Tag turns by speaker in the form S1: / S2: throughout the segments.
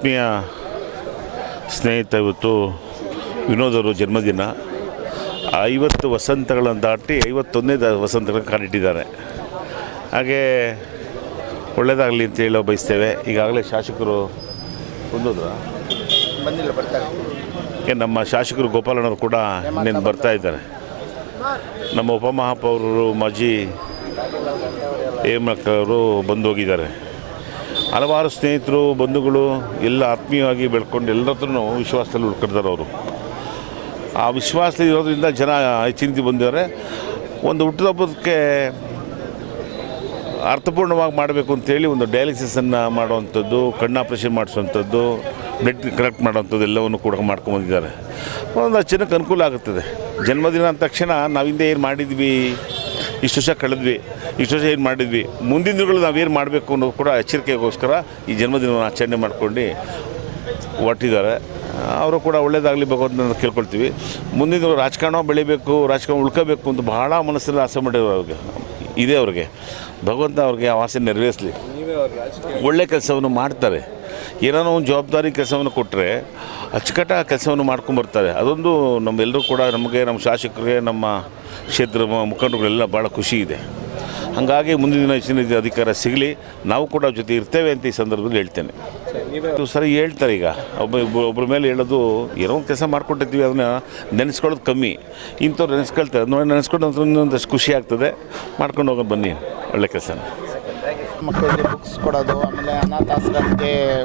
S1: ಆತ್ಮೀಯ ಸ್ನೇಹಿತ ಇವತ್ತು ವಿನೋದ್ ಅವರು ಜನ್ಮದಿನ. ಐವತ್ತು ವಸಂತಗಳನ್ನು ದಾಟಿ ಐವತ್ತೊಂದನೇ ದ ವಸಂತಗಳನ್ನು ಕಾಲಿಟ್ಟಿದ್ದಾರೆ. ಹಾಗೆ ಒಳ್ಳೆಯದಾಗಲಿ ಅಂತ ಹೇಳೋ ಬಯಸ್ತೇವೆ. ಈಗಾಗಲೇ ಶಾಸಕರು ಬಂದೋದ್ರ?
S2: ಬಂದಿಲ್ಲ ಬರ್ತಾರೆ
S1: ಏ, ನಮ್ಮ ಶಾಸಕರು ಗೋಪಾಲಣ್ಣವರು ಕೂಡ ಇನ್ನೇನು ಬರ್ತಾ ಇದ್ದಾರೆ. ನಮ್ಮ ಉಪಮಹಾಪೌರರು ಮಾಜಿ ಅವರು ಬಂದು ಹೋಗಿದ್ದಾರೆ ಹಲವಾರು ಸ್ನೇಹಿತರು, ಬಂಧುಗಳು ಎಲ್ಲ ಆತ್ಮೀಯವಾಗಿ ಬೆಳ್ಕೊಂಡು ಎಲ್ಲರ ಹತ್ರನೂ ವಿಶ್ವಾಸದಲ್ಲಿ ಉಳ್ಕೊಂಡಿದ್ದಾರೆ ಅವರು. ಆ ವಿಶ್ವಾಸದಲ್ಲಿ ಇರೋದ್ರಿಂದ ಜನ ಹೆಚ್ಚಿನ ಬಂದಿದ್ದಾರೆ. ಒಂದು ಹುಟ್ಟುಹಬ್ಬಕ್ಕೆ ಅರ್ಥಪೂರ್ಣವಾಗಿ ಮಾಡಬೇಕು ಅಂತೇಳಿ ಒಂದು ಡಯಾಲಿಸಿಸನ್ನು ಮಾಡುವಂಥದ್ದು, ಕಣ್ಣು ಆಪ್ರೇಷನ್ ಮಾಡಿಸುವಂಥದ್ದು ಬ್ಲಡ್ ಕರೆಕ್ಟ್ ಮಾಡುವಂಥದ್ದು ಎಲ್ಲವನ್ನು ಕೂಡ ಮಾಡ್ಕೊಂಬಂದಿದ್ದಾರೆ ಒಂದು ಜನಕ್ಕೆ ಅನುಕೂಲ ಆಗುತ್ತದೆ. ಜನ್ಮದಿನ ಅಂದ ತಕ್ಷಣ ನಾವಿಂದ ಏನು ಮಾಡಿದ್ವಿ? ಇಷ್ಟು ವರ್ಷ ಕಳೆದ್ವಿ. ಇಷ್ಟು ಏನು ಮಾಡಿದ್ವಿ? ಮುಂದಿನ ದಿನಗಳು ನಾವೇನು ಮಾಡಬೇಕು ಅನ್ನೋದು ಕೂಡ ಎಚ್ಚರಿಕೆಗೋಸ್ಕರ ಈ ಜನ್ಮದಿನವನ್ನು ಆಚರಣೆ ಮಾಡ್ಕೊಂಡು ಹೊಟ್ಟಿದ್ದಾರೆ ಅವರು ಕೂಡ ಒಳ್ಳೇದಾಗಲಿ ಭಗವಂತನ ಕೇಳ್ಕೊಳ್ತೀವಿ. ಮುಂದಿನ ದಿನ ರಾಜಕಾರಣ ಬೆಳಿಬೇಕು, ರಾಜಕಾರಣ ಉಳ್ಕೋಬೇಕು ಅಂತ ಬಹಳ ಮನಸ್ಸಲ್ಲಿ ಆಸೆ ಮಾಡಿದ್ರು ಅವ್ರಿಗೆ. ಇದೆ ಅವ್ರಿಗೆ. ಭಗವಂತ ಅವ್ರಿಗೆ ಆ ಆಸೆ ನೆರವೇರಿಸಲಿ. ಒಳ್ಳೆ ಕೆಲಸವನ್ನು ಮಾಡ್ತಾರೆ. ಏನಾನೋ ಒಂದು ಜವಾಬ್ದಾರಿ ಕೆಲಸವನ್ನು ಕೊಟ್ಟರೆ ಅಚ್ಚುಕಟ್ಟ ಕೆಲಸವನ್ನು ಮಾಡ್ಕೊಂಬರ್ತಾರೆ. ಅದೊಂದು ನಮ್ಮೆಲ್ಲರೂ ಕೂಡ ನಮಗೆ, ನಮ್ಮ ಶಾಸಕರಿಗೆ, ನಮ್ಮ ಕ್ಷೇತ್ರ ಮುಖಂಡರುಗಳೆಲ್ಲ ಭಾಳ ಖುಷಿ ಇದೆ. ಹಾಗಾಗಿ ಮುಂದಿನ ದಿನ ಹೆಚ್ಚಿನ ಅಧಿಕಾರ ಸಿಗಲಿ, ನಾವು ಕೂಡ ಜೊತೆ ಇರ್ತೇವೆ ಅಂತ ಈ ಸಂದರ್ಭದಲ್ಲಿ ಹೇಳ್ತೇನೆ. ಸರಿ ಹೇಳ್ತಾರೆ ಈಗ. ಒಬ್ಬ, ಒಬ್ಬ- ಒಬ್ಬರ ಮೇಲೆ ಹೇಳೋದು ಏನೋ ಒಂದು ಕೆಲಸ ಮಾಡ್ಕೊಟ್ಟಿರ್ತೀವಿ ಅದನ್ನ ನೆನೆಸ್ಕೊಳ್ಳೋದು ಕಮ್ಮಿ. ಇಂಥವ್ರು ನೆನೆಸ್ಕೊಳ್ತಾರೆ. ನೋಡಿ, ನೆನೆಸ್ಕೊಂಡು ಒಂದೊಂದಷ್ಟು ಖುಷಿ ಆಗ್ತದೆ. ಮಾಡ್ಕೊಂಡು ಹೋಗೋದು ಬನ್ನಿ, ಒಳ್ಳೆ ಕೆಲಸ
S2: ಮಕ್ಕಳಿಗೆ ಬುಕ್ಸ್ ಕೊಡೋದು, ಆಮೇಲೆ ಅನಾಥಾಶ್ರಮಕ್ಕೆ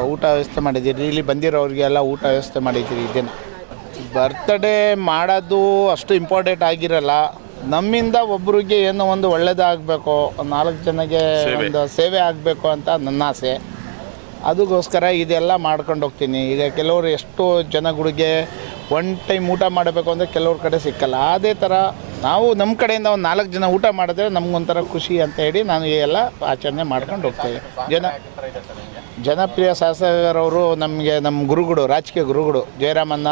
S2: ಊಟ ವ್ಯವಸ್ಥೆ ಮಾಡಿದ್ದೀರಿ. ಇಲ್ಲಿ ಬಂದಿರೋರಿಗೆಲ್ಲ ಊಟ ವ್ಯವಸ್ಥೆ ಮಾಡಿದ್ದೀರಿ ಇದನ್ನು ಬರ್ತ್ಡೇ ಮಾಡೋದು ಅಷ್ಟು ಇಂಪಾರ್ಟೆಂಟ್ ಆಗಿರಲ್ಲ. ನಮ್ಮಿಂದ ಒಬ್ಬರಿಗೆ ಏನೋ ಒಂದು ಒಳ್ಳೇದಾಗಬೇಕು ಒಂದು ನಾಲ್ಕು ಜನಗೆ ಒಂದು ಸೇವೆ ಆಗಬೇಕು ಅಂತ ನನ್ನ ಆಸೆ. ಅದಕ್ಕೋಸ್ಕರ ಇದೆಲ್ಲ ಮಾಡ್ಕೊಂಡು ಹೋಗ್ತೀನಿ. ಈಗ ಕೆಲವರು ಎಷ್ಟೋ ಜನಗಳಿಗೆ ಒನ್ ಟೈಮ್ ಊಟ ಮಾಡಬೇಕು ಅಂದರೆ ಕೆಲವ್ರ ಕಡೆ ಸಿಕ್ಕಲ್ಲ. ಅದೇ ಥರ ನಾವು ನಮ್ಮ ಕಡೆಯಿಂದ ಒಂದು ನಾಲ್ಕು ಜನ ಊಟ ಮಾಡಿದ್ರೆ ನಮಗೊಂಥರ ಖುಷಿ ಅಂತ ಹೇಳಿ ನಾನು ಈ ಎಲ್ಲ ಆಚರಣೆ ಮಾಡ್ಕೊಂಡು ಹೋಗ್ತೀನಿ. ಜನ ಜನಪ್ರಿಯ ಶಾಸಕರವರು ನಮಗೆ ನಮ್ಮ ಗುರುಗಳು ರಾಜಕೀಯ ಗುರುಗಳು ಜಯರಾಮಣ್ಣ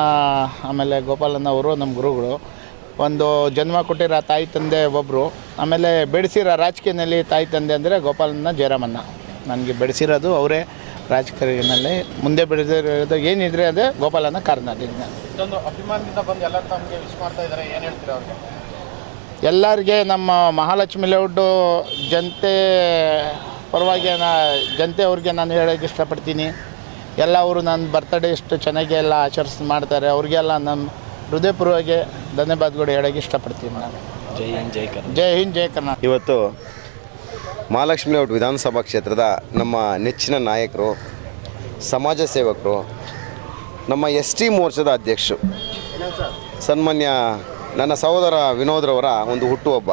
S2: ಆಮೇಲೆ ಗೋಪಾಲಣ್ಣ ಅವರು ನಮ್ಮ ಗುರುಗಳು. ಒಂದು ಜನ್ಮ ಕೊಟ್ಟಿರೋ ತಾಯಿ ತಂದೆ ಒಬ್ಬರು ಆಮೇಲೆ ಬೆಳೆಸಿರೋ ರಾಜಕೀಯದಲ್ಲಿ ತಾಯಿ ತಂದೆ ಅಂದರೆ ಗೋಪಾಲನ ಜಯರಾಮಣ್ಣ. ನನಗೆ ಬೆಳೆಸಿರೋದು ಅವರೇ ರಾಜಕೀಯದಲ್ಲಿ ಮುಂದೆ ಬೆಳೆದಿರೋದು ಏನಿದ್ರೆ ಅದೇ ಗೋಪಾಲನ ಕಾರಣದಿಂದ. ಎಲ್ಲರಿಗೆ ನಮ್ಮ ಮಹಾಲಕ್ಷ್ಮಿ ಲೇಔಟು ಜನತೆ ಪರವಾಗಿ ನಾ ಜನತೆ ಅವ್ರಿಗೆ ನಾನು ಹೇಳೋಕ್ಕೆ ಇಷ್ಟಪಡ್ತೀನಿ. ಎಲ್ಲ ಅವರು ನನ್ನ ಬರ್ತಡೇ ಇಷ್ಟು ಚೆನ್ನಾಗಿ ಎಲ್ಲ ಆಚರಿಸ್ ಮಾಡ್ತಾರೆ. ಅವ್ರಿಗೆಲ್ಲ ನಮ್ಮ ಹೃದಯಪೂರ್ವವಾಗಿ ಧನ್ಯವಾದಗಳು ಹೇಳೋಕ್ಕೆ ಇಷ್ಟಪಡ್ತೀನಿ ನಾನು
S3: ಜೈ ಹಿಂದ್ ಜೈ ಕರ್ನಾಟಕ.
S2: ಜೈ ಹಿಂದ್ ಜೈ ಕರ್ನಾಟಕ.
S4: ಇವತ್ತು ಮಹಾಲಕ್ಷ್ಮಿ ಲೇಔಟ್ ವಿಧಾನಸಭಾ ಕ್ಷೇತ್ರದ ನಮ್ಮ ನೆಚ್ಚಿನ ನಾಯಕರು ಸಮಾಜ ಸೇವಕರು ನಮ್ಮ ಎಸ್ ಟಿ ಮೋರ್ಚಾದ ಅಧ್ಯಕ್ಷರು ಸನ್ಮಾನ್ಯ ನನ್ನ ಸಹೋದರ ವಿನೋದ್ರವರ ಒಂದು ಹುಟ್ಟುಹಬ್ಬ.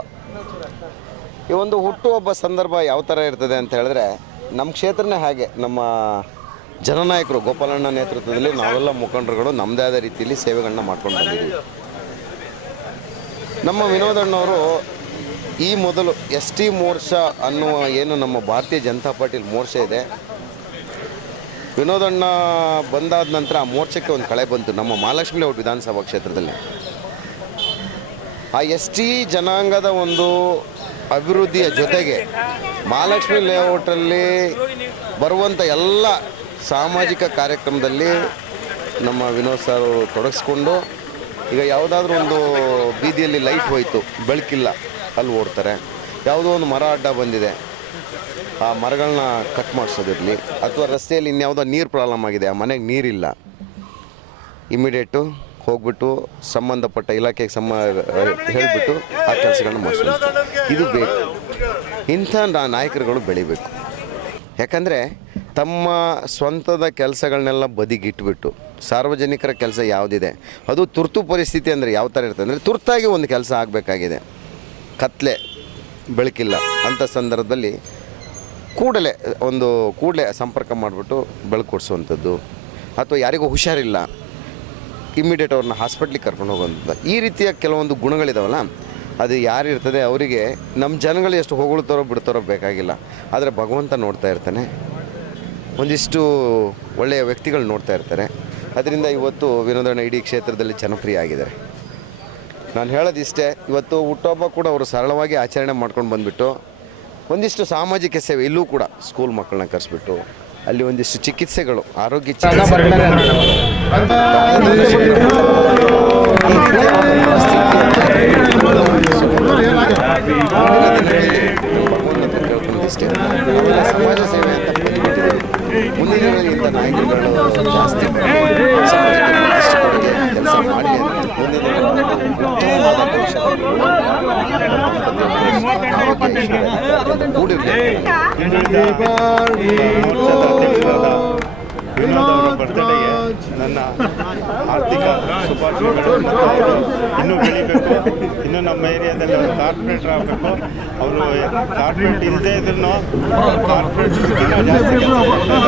S4: ಈ ಒಂದು ಹುಟ್ಟುಹಬ್ಬ ಸಂದರ್ಭ ಯಾವ ಥರ ಇರ್ತದೆ ಅಂತ ಹೇಳಿದ್ರೆ ನಮ್ಮ ಕ್ಷೇತ್ರನೇ ಹಾಗೆ ನಮ್ಮ ಜನನಾಯಕರು ಗೋಪಾಲಣ್ಣ ನೇತೃತ್ವದಲ್ಲಿ ನಾವೆಲ್ಲ ಮುಖಂಡರುಗಳು ನಮ್ಮದೇ ಆದ ರೀತಿಯಲ್ಲಿ ಸೇವೆಗಳನ್ನ ಮಾಡ್ಕೊಂಡು ಬಂದಿದ್ದೀವಿ. ನಮ್ಮ ವಿನೋದಣ್ಣವರು ಈ ಮೊದಲು ಎಸ್ ಟಿ ಮೋರ್ಚಾ ಅನ್ನುವ ಏನು ನಮ್ಮ ಭಾರತೀಯ ಜನತಾ ಪಾರ್ಟಿ ಮೋರ್ಚೆ ಇದೆ. ವಿನೋದಣ್ಣ ಬಂದಾದ ನಂತರ ಆ ಮೋರ್ಚಕ್ಕೆ ಒಂದು ಕಳೆ ಬಂತು ನಮ್ಮ ಮಹಾಲಕ್ಷ್ಮಿ ಲೇಔಟ್ ವಿಧಾನಸಭಾ ಕ್ಷೇತ್ರದಲ್ಲಿ. ಆ ಎಸ್ ಟಿ ಜನಾಂಗದ ಒಂದು ಅಭಿವೃದ್ಧಿಯ ಜೊತೆಗೆ ಮಹಾಲಕ್ಷ್ಮಿ ಲೇಔಟಲ್ಲಿ ಬರುವಂಥ ಎಲ್ಲ ಸಾಮಾಜಿಕ ಕಾರ್ಯಕ್ರಮದಲ್ಲಿ ನಮ್ಮ ವಿನೋದ್ ಸರ್ ತೊಡಗಿಸ್ಕೊಂಡು ಈಗ ಯಾವುದಾದ್ರೂ ಒಂದು ಬೀದಿಯಲ್ಲಿ ಲೈಟ್ ಹೋಯಿತು, ಬೆಳಕಿಲ್ಲ, ಅಲ್ಲಿ ಓಡ್ತಾರೆ. ಯಾವುದೋ ಒಂದು ಮರ ಅಡ್ಡ ಬಂದಿದೆ. ಆ ಮರಗಳನ್ನ ಕಟ್ ಮಾಡಿಸೋದಿರಲಿ. ಅಥವಾ ರಸ್ತೆಯಲ್ಲಿ ಇನ್ಯಾವುದೋ ನೀರು ಪ್ರಾಬ್ಲಮ್ ಆಗಿದೆ, ಆ ಮನೆಗೆ ನೀರಿಲ್ಲ. ಇಮಿಡಿಯೇಟು ಹೋಗ್ಬಿಟ್ಟು ಸಂಬಂಧಪಟ್ಟ ಇಲಾಖೆಗೆ ಸಮ ಹೇಳಿಬಿಟ್ಟು ಆ ಕೆಲಸಗಳನ್ನ ಮಾಡಿಸ್ಬೇಕು ಇದು ಬೇಕು. ಇಂಥ ನಾಯಕರುಗಳು ಬೆಳಿಬೇಕು. ಯಾಕಂದರೆ ತಮ್ಮ ಸ್ವಂತದ ಕೆಲಸಗಳನ್ನೆಲ್ಲ ಬದಿಗಿಟ್ಬಿಟ್ಟು, ಸಾರ್ವಜನಿಕರ ಕೆಲಸ ಯಾವುದಿದೆ, ಅದು ತುರ್ತು ಪರಿಸ್ಥಿತಿ ಅಂದರೆ ಯಾವ ಥರ ಇರ್ತದೆ ಅಂದರೆ ತುರ್ತಾಗಿ ಒಂದು ಕೆಲಸ ಆಗಬೇಕಾಗಿದೆ. ಕತ್ಲೆ ಬೆಳಕಿಲ್ಲ ಅಂಥ ಸಂದರ್ಭದಲ್ಲಿ ಕೂಡಲೇ ಒಂದು ಕೂಡಲೇ ಸಂಪರ್ಕ ಮಾಡಿಬಿಟ್ಟು ಬೆಳಕು ಕೊಡಿಸುವಂಥದ್ದು. ಅಥವಾ ಯಾರಿಗೂ ಹುಷಾರಿಲ್ಲ ಇಮ್ಮಿಡಿಯೇಟ್ ಅವ್ರನ್ನ ಹಾಸ್ಪಿಟ್ಲಿಗೆ ಕರ್ಕೊಂಡು ಹೋಗುವಂಥದ್ದು. ಈ ರೀತಿಯ ಕೆಲವೊಂದು ಗುಣಗಳಿದಾವಲ್ಲ, ಅದು ಯಾರಿರ್ತದೆ ಅವರಿಗೆ ನಮ್ಮ ಜನಗಳು ಎಷ್ಟು ಹೊಗಳ್ತಾರೋ ಬಿಡ್ತಾರೋ ಬೇಕಾಗಿಲ್ಲ. ಆದರೆ ಭಗವಂತ ನೋಡ್ತಾ ಇರ್ತಾನೆ. ಒಂದಿಷ್ಟು ಒಳ್ಳೆಯ ವ್ಯಕ್ತಿಗಳು ನೋಡ್ತಾ ಇರ್ತಾರೆ ಅದರಿಂದ ಇವತ್ತು ವಿನೋದಣ್ಣ ಇಡೀ ಕ್ಷೇತ್ರದಲ್ಲಿ ಜನಪ್ರಿಯ ಆಗಿದ್ದಾರೆ ನಾನು ಹೇಳೋದಿಷ್ಟೇ ಇವತ್ತು ಹುಟ್ಟುಹಬ್ಬ ಕೂಡ ಅವರು ಸರಳವಾಗಿ ಆಚರಣೆ ಮಾಡ್ಕೊಂಡು ಬಂದುಬಿಟ್ಟು ಒಂದಿಷ್ಟು ಸಾಮಾಜಿಕ ಸೇವೆ ಇಲ್ಲೂ ಕೂಡ ಸ್ಕೂಲ್ ಮಕ್ಕಳನ್ನ ಕರೆಸ್ಬಿಟ್ಟು ಅಲ್ಲಿ ಒಂದಿಷ್ಟು ಚಿಕಿತ್ಸೆಗಳು ಆರೋಗ್ಯ ಚಿಕಿತ್ಸೆ ದಿನಗಳಿಂದ
S5: ವಿನೋದ್ ಅವರ ಬರ್ತ್ಡೇಗೆ ನನ್ನ ಆರ್ಥಿಕ ಶುಭಾಶಯಗಳು ಮತ್ತು ಇನ್ನೂ ಬೆಳಿಬೇಕು ಇನ್ನೂ ನಮ್ಮ ಏರಿಯಾದಲ್ಲಿ ಅವರು ಕಾರ್ಪೊರೇಟರ್ ಆಗಬೇಕು. ಅವರು ಕಾರ್ಪೊರೇಟ್ ಇಲ್ಲದೆ ಇದ್ರೂ ಕಾರ್ಪೊರೇಟ್ ಜಾಸ್ತಿ ಕೆಲಸ ಮಾಡ್ತಾರೆ.